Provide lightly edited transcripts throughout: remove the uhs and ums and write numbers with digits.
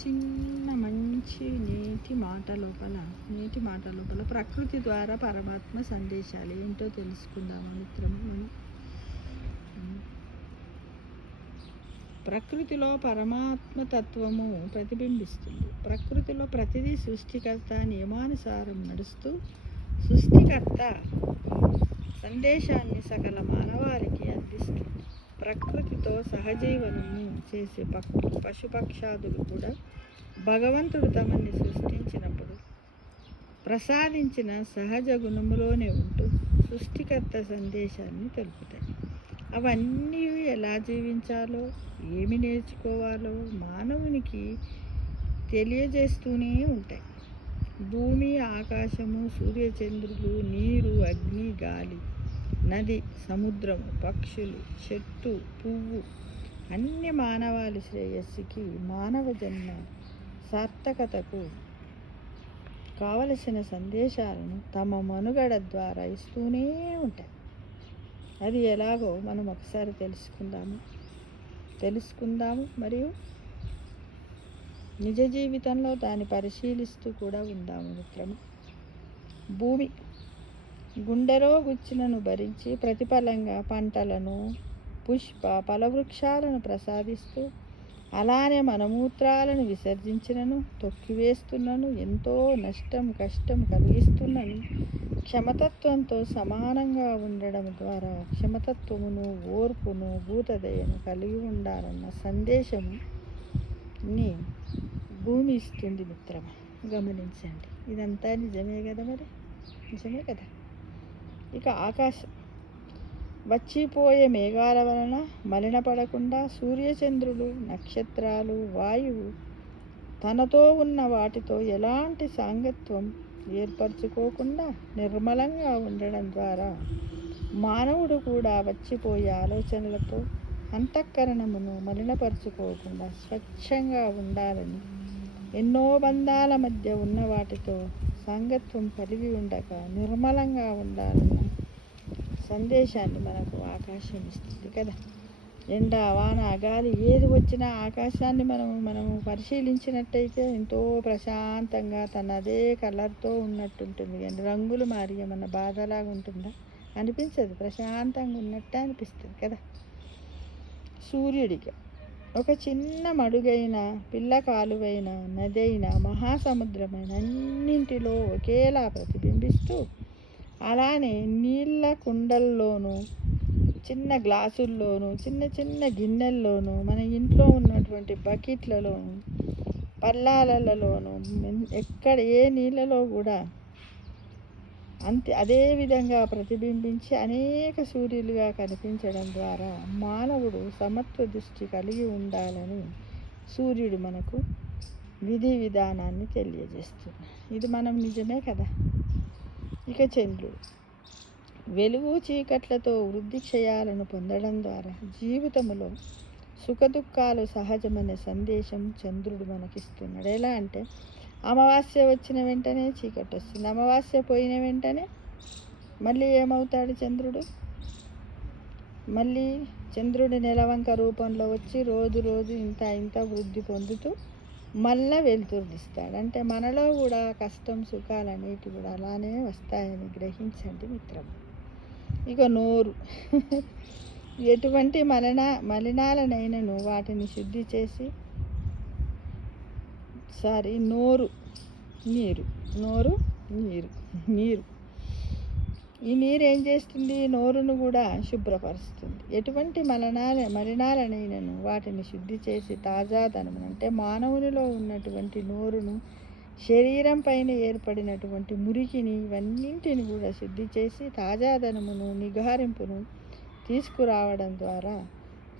చిన్న మంచి నీటి మాట లోపల ప్రకృతి ద్వారా పరమాత్మ సందేశాలు ఏంటో తెలుసుకుందాము మిత్రము. ప్రకృతిలో పరమాత్మ తత్వము ప్రతిబింబిస్తుంది. ప్రకృతిలో ప్రతిదీ సృష్టికర్త నియమానుసారం నడుస్తూ సృష్టికర్త సందేశాన్ని సకల మానవాళికి అందిస్తుంది. ప్రకృతితో సహజీవనము చేసే పశుపక్షాదులు కూడా భగవంతుడు తమని సృష్టించినప్పుడు ప్రసాదించిన సహజ గుణములోనే ఉంటూ సృష్టికర్త సందేశాన్ని తెలుపుతాయి. అవన్నీ ఎలా జీవించాలో, ఏమి నేర్చుకోవాలో మానవునికి తెలియజేస్తూనే ఉంటాయి. భూమి, ఆకాశము, సూర్యచంద్రులు, నీరు, అగ్ని, గాలి, నది, సముద్రము, పక్షులు, చెట్టు, పువ్వు అన్ని మానవాళి శ్రేయస్సుకి, మానవ జన్మ సార్థకతకు కావలసిన సందేశాలను తమ మనుగడ ద్వారా ఇస్తూనే ఉంటాయి. అది ఎలాగో మనం ఒకసారి తెలుసుకుందాము మరియు నిజ జీవితంలో దాన్ని పరిశీలిస్తూ కూడా ఉందాము మిత్రము. భూమి గుండెలో గుచ్చినను భరించి ప్రతిఫలంగా పంటలను, పుష్ప ఫలవృక్షాలను ప్రసాదిస్తూ అలానే మనమూత్రాలను విసర్జించినను, తొక్కివేస్తున్నను, ఎంతో నష్టం కష్టం కలిగిస్తున్నను క్షమతత్వంతో సమానంగా ఉండడం ద్వారా క్షమతత్వమును, ఓర్పును, భూతదయను కలిగి ఉండాలన్న సందేశంని భూమి ఇస్తుంది మిత్రమా. గమనించండి, ఇదంతా నిజమే కదా, నిజమే కదా. ఇక ఆకాశం వచ్చిపోయే మేఘాల వలన మలినపడకుండా సూర్యచంద్రులు, నక్షత్రాలు, వాయువు తనతో ఉన్న వాటితో ఎలాంటి సాంగత్వం ఏర్పరచుకోకుండా నిర్మలంగా ఉండడం ద్వారా మానవుడు కూడా వచ్చిపోయే ఆలోచనలతో అంతఃకరణమును మలినపరుచుకోకుండా స్వచ్ఛంగా ఉండాలని, ఎన్నో బంధాల మధ్య ఉన్న వాటితో సాంగత్వం కలిగి ఉండక నిర్మలంగా ఉండాలన్న సందేశాన్ని మనకు ఆకాశం ఇస్తుంది కదా. ఎండ, వాన, గాలి ఏది వచ్చినా ఆకాశాన్ని మనము పరిశీలించినట్టయితే ఎంతో ప్రశాంతంగా తన అదే కలర్తో ఉన్నట్టుంటుంది. కానీ రంగులు మారి ఏమన్నా బాధలాగా ఉంటుందా? అనిపించదు. ప్రశాంతంగా ఉన్నట్టే అనిపిస్తుంది కదా. సూర్యుడికి ఒక చిన్న మడుగైన, పిల్ల కాలువైన, నదైన, మహాసముద్రమైన అన్నింటిలో ఒకేలా ప్రతిబింబిస్తూ అలానే నీళ్ళ కుండల్లోనూ, చిన్న గ్లాసుల్లోనూ, చిన్న చిన్న గిన్నెల్లోనూ, మన ఇంట్లో ఉన్నటువంటి బకెట్లలోనూ, పల్లాలలోనూ, ఎక్కడ ఏ నీళ్ళలో కూడా అదే విధంగా ప్రతిబింబించి అనేక సూర్యులుగా కనిపించడం ద్వారా మానవుడు సమత్వ దృష్టి కలిగి ఉండాలని సూర్యుడు మనకు విధి విధానాన్ని తెలియజేస్తున్నాడు. ఇది మనం నిజమే కదా. ఇక చంద్రుడు వెలుగు చీకట్లతో వృద్ధి క్షయాలను పొందడం ద్వారా జీవితంలో సుఖదుఖాలు సహజమనే సందేశం చంద్రుడు మనకిస్తున్నాడు. ఎలా అంటే అమావాస్య వచ్చిన వెంటనే చీకటి వస్తుంది. అమావాస్య పోయిన వెంటనే మళ్ళీ ఏమవుతాడు చంద్రుడు? మళ్ళీ చంద్రుడి నెలవంక రూపంలో వచ్చి రోజు రోజు ఇంత వృద్ధి పొందుతూ మళ్ళా వెలుతురునిస్తాడు. అంటే మనలో కూడా కష్టం సుఖాలు అనేటివి కూడా అలానే వస్తాయని గ్రహించండి మిత్రం. ఇక నోరు ఎటువంటి మలినాలనైనను వాటిని శుద్ధి చేసి నీరు ఈ నీరు ఏం చేస్తుంది? నోరును కూడా శుభ్రపరుస్తుంది. ఎటువంటి మలినాలనైనను వాటిని శుద్ధి చేసి తాజాదనము అంటే మానవునిలో ఉన్నటువంటి నోరును, శరీరం పైన ఏర్పడినటువంటి మురికిని, ఇవన్నింటిని కూడా శుద్ధి చేసి తాజాదనమును, నిగారింపును తీసుకురావడం ద్వారా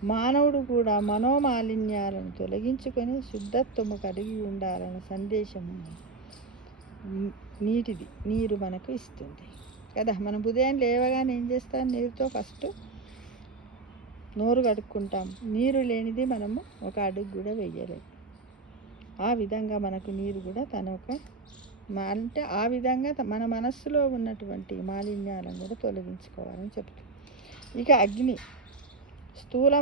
మానవుడు కూడా మనోమాలిన్యాలను తొలగించుకొని శుద్ధత్వము కలిగి ఉండాలన్న సందేశము నీరు మనకు ఇస్తుంది కదా. మనం ఉదయం లేవగానే ఏం చేస్తాం? నీరుతో ఫస్ట్ నోరు కడుక్కుంటాం. నీరు లేనిది మనము ఒక అడుగు కూడా వేయలేము. ఆ విధంగా మనకు నీరు కూడా అంటే ఆ విధంగా మన మనస్సులో ఉన్నటువంటి మాలిన్యాలను కూడా తొలగించుకోవాలని చెప్తుంది. ఇక అగ్ని స్థూల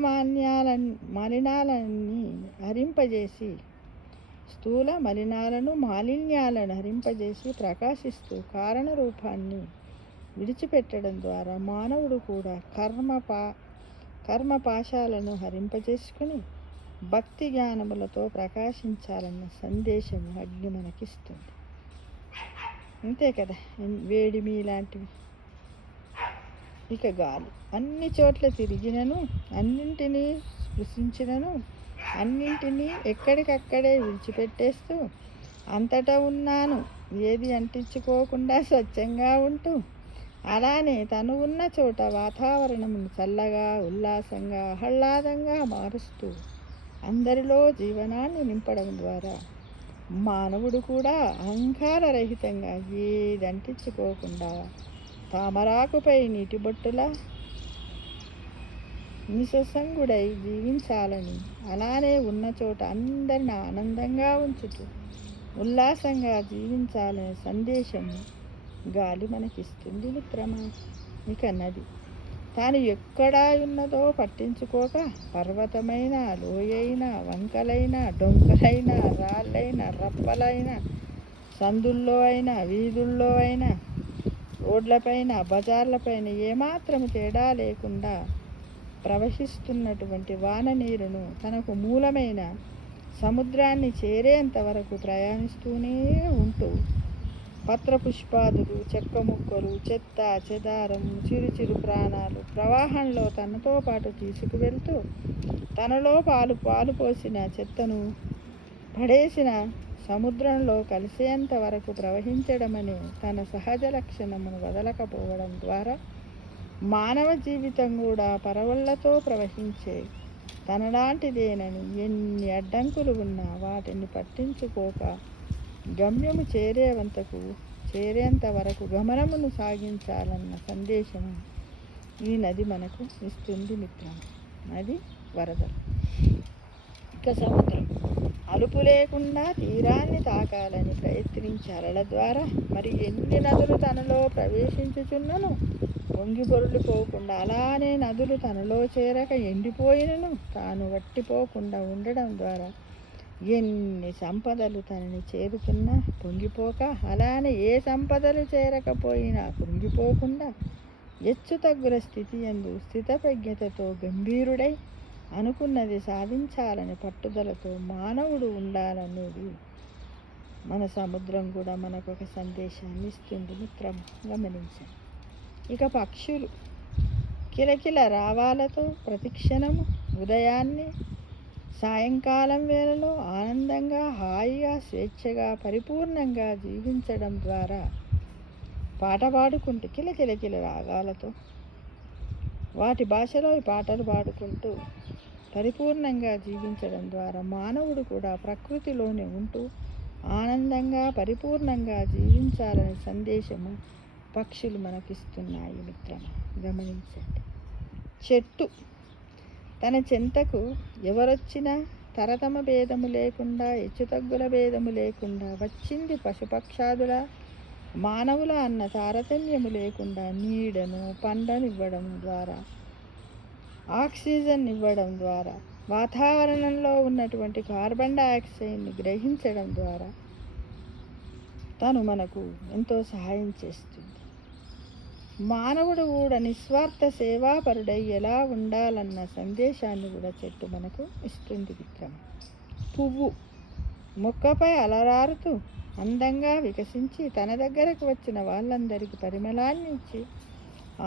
మలినాలన్నీ హరింపజేసి స్థూల మలినాలను మాలిన్యాలను హరింపజేసి ప్రకాశిస్తూ కారణ రూపాన్ని విడిచిపెట్టడం ద్వారా మానవుడు కూడా కర్మపాశాలను హరింపజేసుకుని భక్తి జ్ఞానములతో ప్రకాశించాలన్న సందేశము అగ్ని మనకిస్తుంది. అంతే కదా, వేడిమి లాంటివి. ఇక గాలి అన్ని చోట్ల తిరిగినను, అన్నింటినీ స్పృశించినను, అన్నింటినీ ఎక్కడికక్కడే విడిచిపెట్టేస్తూ అంతటా ఉన్నాను ఏది అంటించుకోకుండా స్వచ్ఛంగా ఉంటూ, అలానే తను ఉన్న చోట వాతావరణమును చల్లగా, ఉల్లాసంగా, ఆహ్లాదంగా మారుస్తూ అందరిలో జీవనాన్ని నింపడం ద్వారా మానవుడు కూడా అహంకారరహితంగా ఏది అంటించుకోకుండా తామరాకుపై నీటి బొట్టులా నిస్సంగుడై జీవించాలని, అలానే ఉన్న చోట అందరిని ఆనందంగా ఉంచుతూ ఉల్లాసంగా జీవించాలనే సందేశము గాలి మనకిస్తుంది మిత్రమా. ఇక నది తాను ఎక్కడా ఉన్నదో పట్టించుకోక పర్వతమైన, లోయైన, వంకలైన, డొంకలైన, రాళ్ళైన, రప్పలైన, సందుల్లో అయినా, వీధుల్లో అయినా, రోడ్లపైన, బజార్లపైన ఏమాత్రం తేడా లేకుండా ప్రవహిస్తున్నటువంటి వాన నీరును తనకు మూలమైన సముద్రాన్ని చేరేంత వరకు ప్రయాణిస్తూనే ఉంటూ పత్రపుష్పాదులు, చెక్క ముక్కలు, చెత్త చెదారం, చిరు ప్రాణాలు ప్రవాహంలో తనతో పాటు తీసుకువెళ్తూ తనలో పాలు పోసిన చెత్తను పడేసిన సముద్రంలో కలిసేంత వరకు ప్రవహించడమనే తన సహజ లక్షణమును వదలకపోవడం ద్వారా మానవ జీవితం కూడా పరవళ్లతో ప్రవహించే తనలాంటిదేనని ఎన్ని అడ్డంకులు ఉన్నా వాటిని పట్టించుకోక గమ్యము చేరేంత వరకు గమనమును సాగించాలన్న సందేశము ఈ నది మనకు ఇస్తుంది మిత్రం. నది వరదలు. ఇక సముద్రం అలుపు లేకుండా తీరాన్ని తాకాలని ప్రయత్నించే అలల ద్వారా మరి ఎన్ని నదులు తనలో ప్రవేశించుచున్నను పొంగి పొరులిపోకుండా, అలానే నదులు తనలో చేరక ఎండిపోయినను తాను వట్టిపోకుండా ఉండడం ద్వారా ఎన్ని సంపదలు తనని చేరుతున్నా పొంగిపోక, అలానే ఏ సంపదలు చేరకపోయినా కృంగిపోకుండా తగ్గుల స్థితి యందు స్థితప్రజ్ఞతతో గంభీరుడై అనుకున్నది సాధించాలని పట్టుదలతో మానవుడు ఉండాలనేది మన సముద్రం కూడా మనకు ఒక సందేశాన్ని ఇస్తుంది మిత్రం. గమనించండి. ఇక పక్షులు కిలకిల రావాలతో ప్రతిక్షణము ఉదయాన్నే సాయంకాలం వేళలో ఆనందంగా, హాయిగా, స్వేచ్ఛగా, పరిపూర్ణంగా జీవించడం ద్వారా పాట పాడుకుంటూ కిలకిల రాగాలతో వాటి భాషలో పాటలు పాడుకుంటూ పరిపూర్ణంగా జీవించడం ద్వారా మానవుడు కూడా ప్రకృతిలోనే ఉంటూ ఆనందంగా, పరిపూర్ణంగా జీవించాలనే సందేశము పక్షులు మనకిస్తున్నాయి మిత్రమా. గమనించండి. చెట్టు తన చెంతకు ఎవరొచ్చినా తరతమ భేదము లేకుండా, హెచ్చుతగ్గుల భేదము లేకుండా, వచ్చింది పశుపక్షాదుల మానవుల అన్న తారతమ్యము లేకుండా నీడను, పండ్లను ఇవ్వడం ద్వారా, ఆక్సిజన్ ఇవ్వడం ద్వారా, వాతావరణంలో ఉన్నటువంటి కార్బన్ డైఆక్సైడ్ని గ్రహించడం ద్వారా తను మనకు ఎంతో సహాయం చేస్తుంది. మానవుడు కూడా నిస్వార్థ సేవాపరుడై ఎలా ఉండాలన్న సందేశాన్ని కూడా చెట్టు మనకు ఇస్తుంది విక్రమ. పువ్వు మొక్కపై అలరారుతూ అందంగా వికసించి తన దగ్గరకు వచ్చిన వాళ్ళందరికీ పరిమళాన్ని ఇచ్చి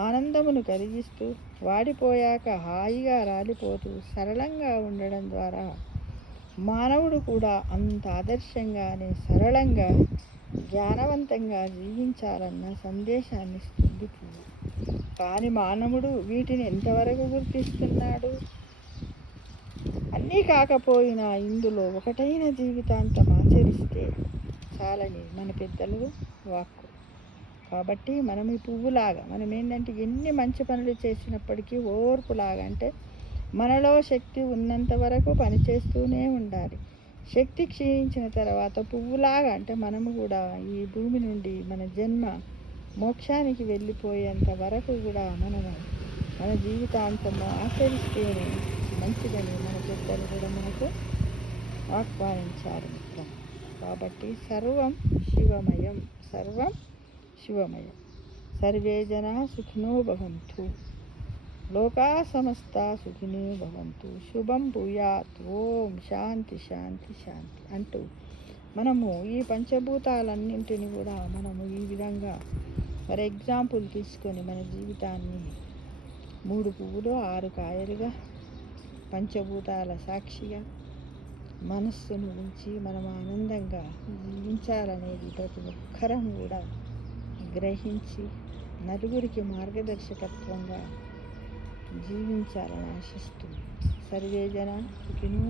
ఆనందమును కలిగిస్తూ వాడిపోయాక హాయిగా రాలిపోతూ సరళంగా ఉండడం ద్వారా మానవుడు కూడా అంత ఆదర్శంగానే సరళంగా జ్ఞానవంతంగా జీవించాలన్న సందేశాన్ని ఇస్తుంది పువ్వు. కానీ మానవుడు వీటిని ఎంతవరకు గుర్తిస్తున్నాడు? అన్నీ కాకపోయినా ఇందులో ఒకటైన జీవితాంతం ఆచరిస్తే చాలని మన పెద్దలు వాక్కు. కాబట్టి మనం ఈ పువ్వులాగా మనం ఏంటంటే ఎన్ని మంచి పనులు చేసినప్పటికీ ఓర్పులాగా, అంటే మనలో శక్తి ఉన్నంత వరకు పనిచేస్తూనే ఉండాలి. శక్తి క్షీణించిన తర్వాత పువ్వులాగా, అంటే మనము కూడా ఈ భూమి నుండి మన జన్మ మోక్షానికి వెళ్ళిపోయేంత వరకు కూడా మనము మన జీవితాంతము ఆచరిస్తేనే మంచిదని మన పెద్దలు కూడా మనకు ఆహ్వానించారు మిత్రం. కాబట్టి సర్వం శివమయం, సర్వం శివమయం. సర్వే జనా సుఖినో భవంతు, లోకా సమస్తా సుఖినో భవంతు, శుభం భూయాత్, ఓం శాంతి శాంతి శాంతి అంటూ మనము ఈ పంచభూతాలన్నింటినీ కూడా మనము ఈ విధంగా ఫర్ ఎగ్జాంపుల్ తీసుకొని మన జీవితాన్ని 3 పువ్వులు 6 కాయలుగా పంచభూతాల సాక్షిగా మనస్సును ఉంచి మనం ఆనందంగా జీవించాలనేది ప్రతి ఒక్కరం కూడా గ్రహించి నలుగురికి మార్గదర్శకత్వంగా జీవించాలని ఆశిస్తూ సర్వే జన సుఖినో